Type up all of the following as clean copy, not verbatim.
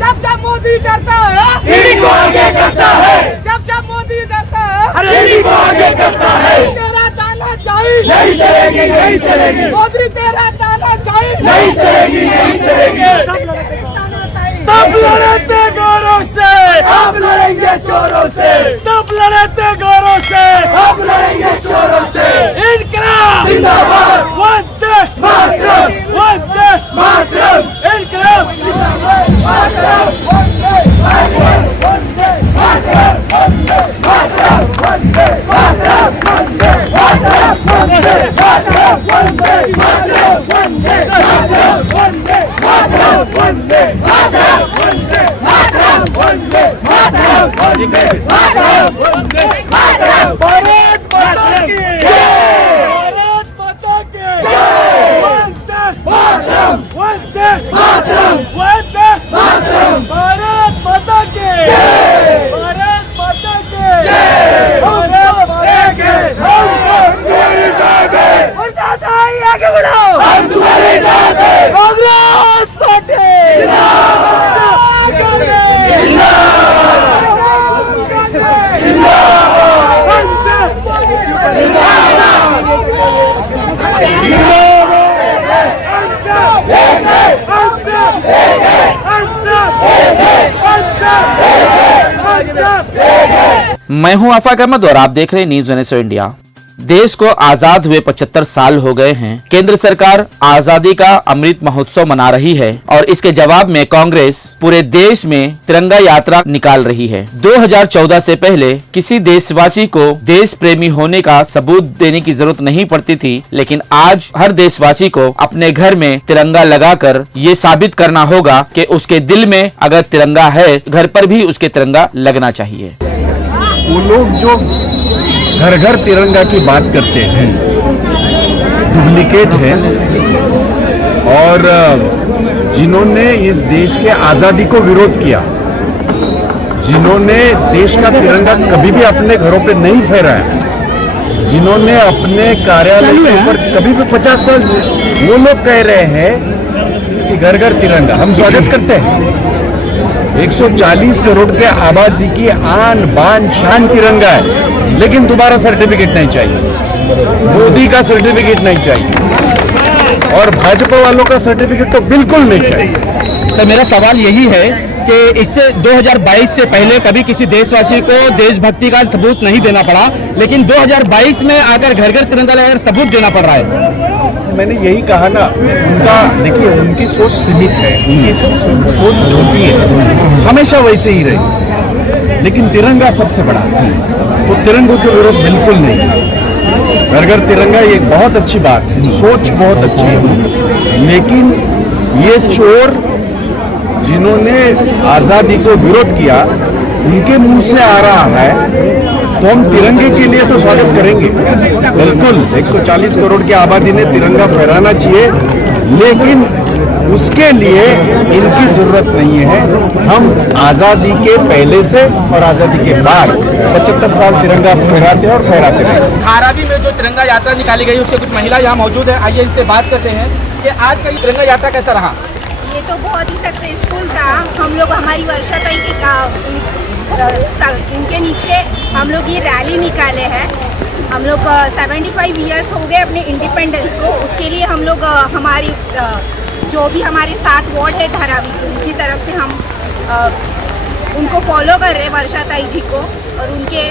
जब जब मोदी डरता है ईडी को आगे करता है, जब जब मोदी डरता है ईडी को आगे करता है। तेरा तानाशाही नहीं चलेगी, नहीं चलेगी, मोदी तेरा तानाशाही नहीं चलेगी, नहीं चलेगी। तब लड़ते गौरव से, अब लड़ेंगे चोरों से, तब लड़ते गौरव से, अब लड़ेंगे चोरों से। इनकलाब जिंदाबाद, वंदे मातरम, वंदे मातरम, इनकलाब मातरम, वंदे मातरम, वंदे मातरम, वंदे मातरम, वंदे मातरम, वंदे मातरम, वंदे मातरम, वंदे मातरम, वंदे मातरम, वंदे मातरम, वंदे मातरम, वंदे मातरम, वंदे मातरम, वंदे मातरम, वंदे मातरम। भारत माता की जय, भारत माता की जय, वंदे मातरम, वंदे मातरम, वंदे मातरम, भारत माता की जय, भारत माता की जय। भारत माता की हम सब तुम्हारे साथ हैं, और साथ आइए आगे बढ़ो हम तुम्हारे साथ हैं। कांग्रेस पार्टी जिंदाबाद, कांग्रेस मैं हूं आफाक अहमद और आप देख रहे हैं न्यूज़ 18 इंडिया। देश को आजाद हुए 75 साल हो गए हैं। केंद्र सरकार आजादी का अमृत महोत्सव मना रही है और इसके जवाब में कांग्रेस पूरे देश में तिरंगा यात्रा निकाल रही है। 2014 से पहले किसी देशवासी को देश प्रेमी होने का सबूत देने की जरूरत नहीं पड़ती थी, लेकिन आज हर देशवासी को अपने घर में तिरंगा लगाकर ये साबित करना होगा कि उसके दिल में अगर तिरंगा है, घर पर भी उसके तिरंगा लगना चाहिए। वो लोग जो घर घर तिरंगा की बात करते हैं डुप्लीकेट है, और जिन्होंने इस देश के आज़ादी को विरोध किया, जिन्होंने देश का तिरंगा कभी भी अपने घरों पे नहीं फहराया, जिन्होंने अपने कार्यालय के ऊपर कभी भी 50 साल, वो लोग कह रहे हैं कि घर घर तिरंगा। हम स्वागत करते हैं। 140 करोड़ के आबादी की आन बान शान तिरंगा है, लेकिन दोबारा सर्टिफिकेट नहीं चाहिए, मोदी का सर्टिफिकेट नहीं चाहिए, और भाजपा वालों का सर्टिफिकेट तो बिल्कुल नहीं चाहिए। सर, मेरा सवाल यही है कि इससे 2022 से पहले कभी किसी देशवासी को देशभक्ति का सबूत नहीं देना पड़ा, लेकिन 2022 में आकर घर घर तिरंगा लगाकर सबूत देना पड़ रहा है। मैंने यही कहा ना, उनका देखिए, उनकी सोच सीमित है, उनकी सोच छोटी है, हमेशा वैसे ही रही, लेकिन तिरंगा सबसे बड़ा है, तो तिरंगों के विरोध बिल्कुल नहीं। घर घर तिरंगा ये बहुत अच्छी बात है, सोच बहुत अच्छी है, लेकिन ये चोर जिन्होंने आज़ादी को विरोध किया, उनके मुंह से आ रहा है तो हम तिरंगे के लिए तो स्वागत करेंगे, बिल्कुल। 140 करोड़ की आबादी ने तिरंगा फहराना चाहिए, लेकिन उसके लिए इनकी जरूरत नहीं है। हम आज़ादी के पहले से और आज़ादी के बाद 75 साल तिरंगा फहराते हैं और फहराते रहेंगे। धारावी में जो तिरंगा यात्रा निकाली गई, उसके कुछ महिला यहाँ मौजूद है, आइए इनसे बात करते हैं कि आज का ये तिरंगा यात्रा कैसा रहा। ये तो बहुत ही सक्सेसफुल था। हम लोग हमारी वर्षा इनके नीचे हम लोग ये रैली निकाले हैं। हम लोग 75 ईयर्स हो गए अपने इंडिपेंडेंस को, उसके लिए हम लोग हमारी जो भी हमारे 7 वार्ड है धारावी, उनकी तरफ से हम उनको फॉलो कर रहे हैं, वर्षा ताई जी को, और उनके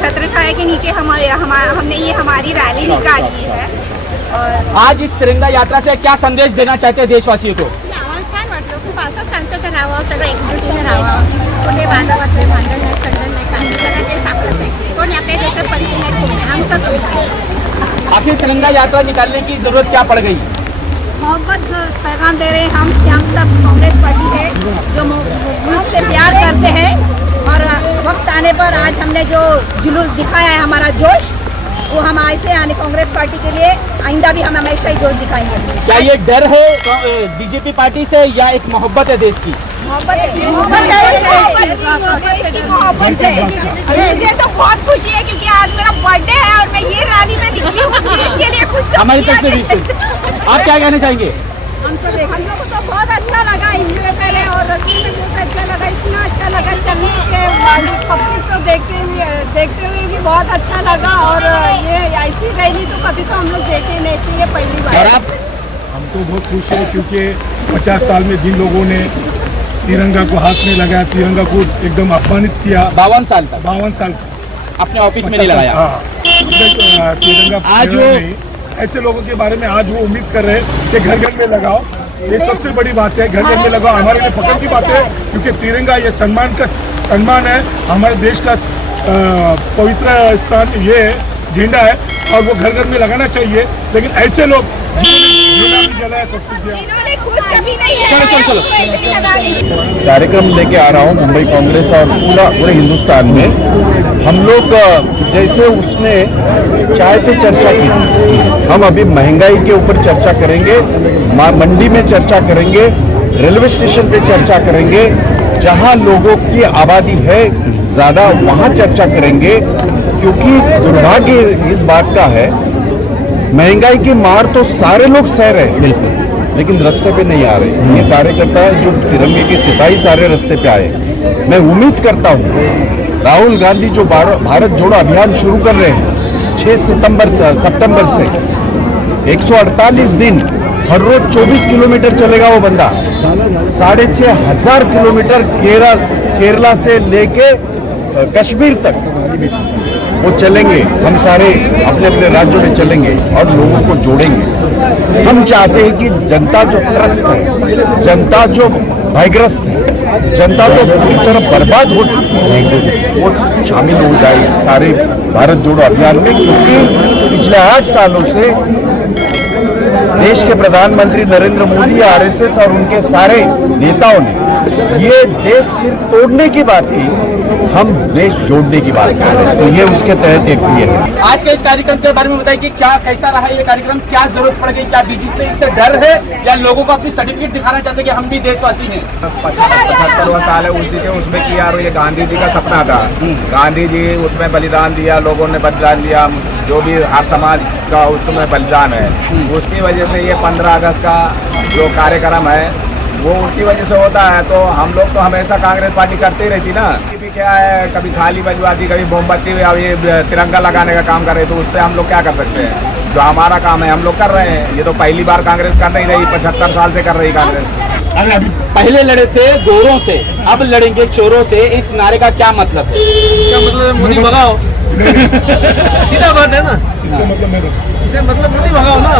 छत्र छाया के नीचे हमने ये हमारी रैली निकाली है। और आज इस तिरंगा यात्रा से क्या संदेश देना चाहते हैं देशवासियों को। छान वाटलं, खूप असं शांतता राहावं, सगळं एकजुटीने राहावं, कोणी बांधवातले भांडण नाही, खंडन नाही, काही सगळं ते साखरच आहे, कोणी आपल्या देशात पलटी नाही, कोणी हम सब एक है। आखिर तिरंगा यात्रा निकालने की जरूरत क्या पड़ गई। मोहब्बत पैगाम दे रहे हैं। हम सब कांग्रेस पार्टी है जो मुल्क से प्यार करते हैं, और वक्त आने पर आज हमने जो जुलूस दिखाया है, हमारा जोश, वो हम ऐसे आने कांग्रेस पार्टी के लिए आइंदा भी हम हमेशा ही जोश दिखाएंगे। क्या ये डर है बीजेपी पार्टी से या एक मोहब्बत है देश की। मोहब्बत है। मुझे तो बहुत खुशी है क्योंकि आज मेरा बर्थडे है और मैं ये रैली में निकली हूँ देश के लिए कुछ तो हमारी तरफ से भी। आप क्या कहना चाहेंगे। हम लोगों को तो बहुत अच्छा लगा, एंजॉय करें और रस्ते में बहुत अच्छा लगा और ये ऐसी रैली तो कभी तो हम लोग देखे नहीं थे, ये पहली बार। और आप? हम तो बहुत खुश हैं क्योंकि 50 साल में जिन लोगों ने तिरंगा को हाथ में लगाया, तिरंगा को एकदम अपमानित किया, 52 साल तक 52 साल अपने ऑफिस में नहीं लगाया। हाँ, तिरंगा आज फहराया वो- नहीं। ऐसे लोगों के बारे में आज वो उम्मीद कर रहे हैं कि घर घर में लगाओ, ये सबसे बड़ी बात है। घर घर में लगाओ हमारे लिए फख्र की बात है क्योंकि तिरंगा ये सम्मान है, हमारे देश का पवित्र स्थान ये झंडा है और वो घर घर में लगाना चाहिए। लेकिन ऐसे लोग जलाया सब कुछ किया। जिन्होंने खुद कभी नहीं चलो। कार्यक्रम लेके आ रहा हूँ मुंबई कांग्रेस और पूरे हिंदुस्तान में। हम लोग जैसे उसने चाय पे चर्चा की थी, हम अभी महंगाई के ऊपर चर्चा करेंगे, मंडी में चर्चा करेंगे, रेलवे स्टेशन पे चर्चा करेंगे, जहाँ लोगों की आबादी है ज़्यादा वहाँ चर्चा करेंगे। क्योंकि दुर्भाग्य इस बात का है, महंगाई की मार तो सारे लोग सह रहे हैं बिल्कुल, लेकिन रास्ते पे नहीं आ रहे। ये कार्यकर्ता है जो तिरंगे के सिपाही सारे रास्ते पे आए। मैं उम्मीद करता हूँ राहुल गांधी जो भारत जोड़ो अभियान शुरू कर रहे हैं 6 सितंबर से 148 दिन हर रोज 24 किलोमीटर चलेगा वो बंदा। 6,500 किलोमीटर केरला से लेके कश्मीर तक वो चलेंगे। हम सारे अपने अपने राज्यों में चलेंगे और लोगों को जोड़ेंगे। हम चाहते हैं कि जनता जो त्रस्त है, जनता जो भयग्रस्त है, जनता तो पूरी तरह बर्बाद हो चुकी है, वो शामिल हो जाए इस सारे भारत जोड़ो अभियान में। क्योंकि पिछले 8 सालों से देश के प्रधानमंत्री नरेंद्र मोदी, आरएसएस और उनके सारे नेताओं ने ये देश सिर्फ तोड़ने की बात की, हम देश जोड़ने की बात कर रहे हैं। तो ये उसके तहत एक ये है। आज के इस कार्यक्रम के बारे में बताइए कि क्या कैसा रहा ये कार्यक्रम, क्या जरूरत पड़ गई, क्या बीजेपी से डर है या लोगों को अपनी सर्टिफिकेट दिखाना चाहते हैं कि हम भी देशवासी हैं? 75वां साल है उसी के उसमें किया। और ये गांधी जी का सपना था, गांधी जी उसमें बलिदान दिया, लोगों ने बलिदान दिया, जो भी हर समाज का उसमें बलिदान है। उसकी वजह से ये 15 अगस्त का जो कार्यक्रम है वो उनकी वजह से होता है। तो हम लोग तो हमेशा कांग्रेस पार्टी करते ही रहती ना, भी क्या है कभी थाली बजवाती, कभी मोमबत्ती ये तिरंगा लगाने का काम कर रहे, तो उससे हम लोग क्या कर सकते हैं? जो हमारा काम है हम लोग कर रहे हैं। ये तो पहली बार कांग्रेस कर नहीं रही, 75 साल से कर रही कांग्रेस। अरे अभी पहले लड़े थे गोरों से, अब लड़ेंगे चोरों से, इस नारे का क्या मतलब है? क्या मतलब है? मोदी भगाओ। सीधा बात है ना, इसका मतलब मैं इसका मतलब मोदी भगाओ ना।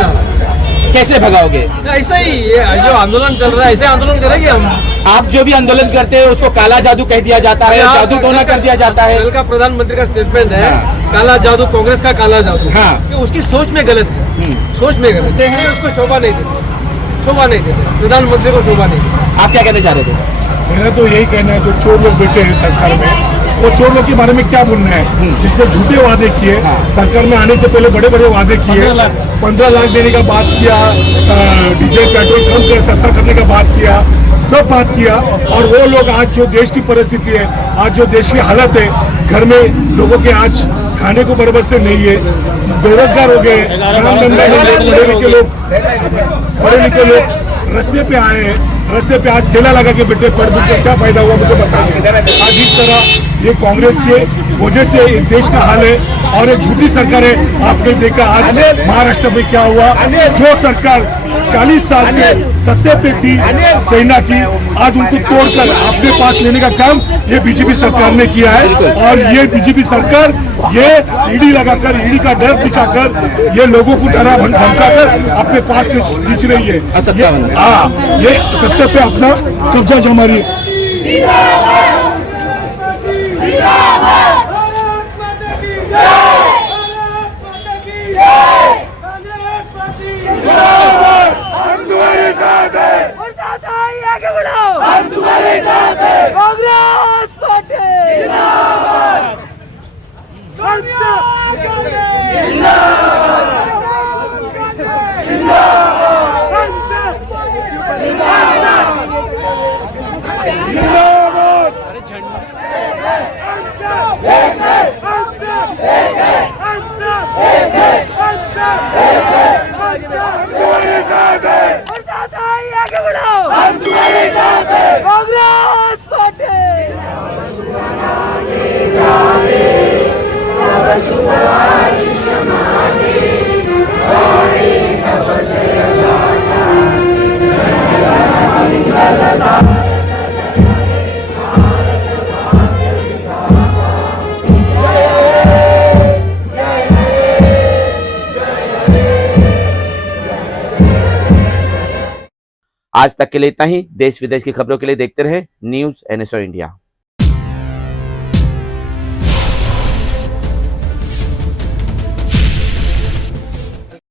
कैसे भगाओगे? ऐसा ही ये जो आंदोलन चल रहा है ऐसे आंदोलन करेंगे हम। आप जो भी आंदोलन करते हैं उसको काला जादू कह दिया जाता है, जादू टोना कर दिया जाता है। कल का प्रधानमंत्री का स्टेटमेंट है, काला जादू, कांग्रेस का काला जादू। हाँ। कि उसकी सोच में गलत है, सोच में गलत है, उसको शोभा नहीं देते, प्रधानमंत्री को शोभा नहीं देते। आप क्या कहना चाह रहे थे? मेरा तो यही कहना है, जो चोर लोग बैठे हैं सरकार में, वो चोर लोग के बारे में क्या बोलना है? जिसने झूठे वादे किए, सरकार में आने से पहले बड़े बड़े वादे किए, 15 लाख देने का बात किया, डीजल पेट्रोल कम कर सस्ता करने का बात किया, सब बात किया। और वो लोग आज जो देश की परिस्थिति है, आज जो देश की हालत है, घर में लोगों के आज खाने को बराबर से नहीं है, बेरोजगार हो गए, काम धंधा नहीं, पढ़े लिखे लोग रास्ते पे आए हैं, रास्ते पे आज ठेला लगा के बैठे, पढ़ के क्या फायदा हुआ मुझे बताइए। आज इस तरह ये कांग्रेस के वजह से एक देश का हाल है और एक झूठी सरकार है। आपने देखा आज महाराष्ट्र में क्या हुआ, जो सरकार 40 साल से सत्ते पे थी सेना की, आज उनको तोड़कर अपने पास लेने का काम ये बीजेपी सरकार ने किया है। और ये बीजेपी सरकार ये ईडी लगाकर, ईडी का डर दिखाकर ये लोगों को डरा धमकाकर अपने पास खींच रही है। हाँ, ये सत्ते पे अपना कब्जा जमा रही है। हम तुम्हारे साथ हैं, आगे बढ़ाओ, हम तुम्हारे साथ हैं। कांग्रेस पार्टी जिंदाबाद, सोनिया गांधी जिंदाबाद, तुम्हारे साथ हैं, आगे बढ़ाओ, हम तुम्हारे साथ हैं। कांग्रेस पार्टी आज तक के लिए इतना ही। देश विदेश की खबरों के लिए देखते रहे न्यूज़ NSO इंडिया।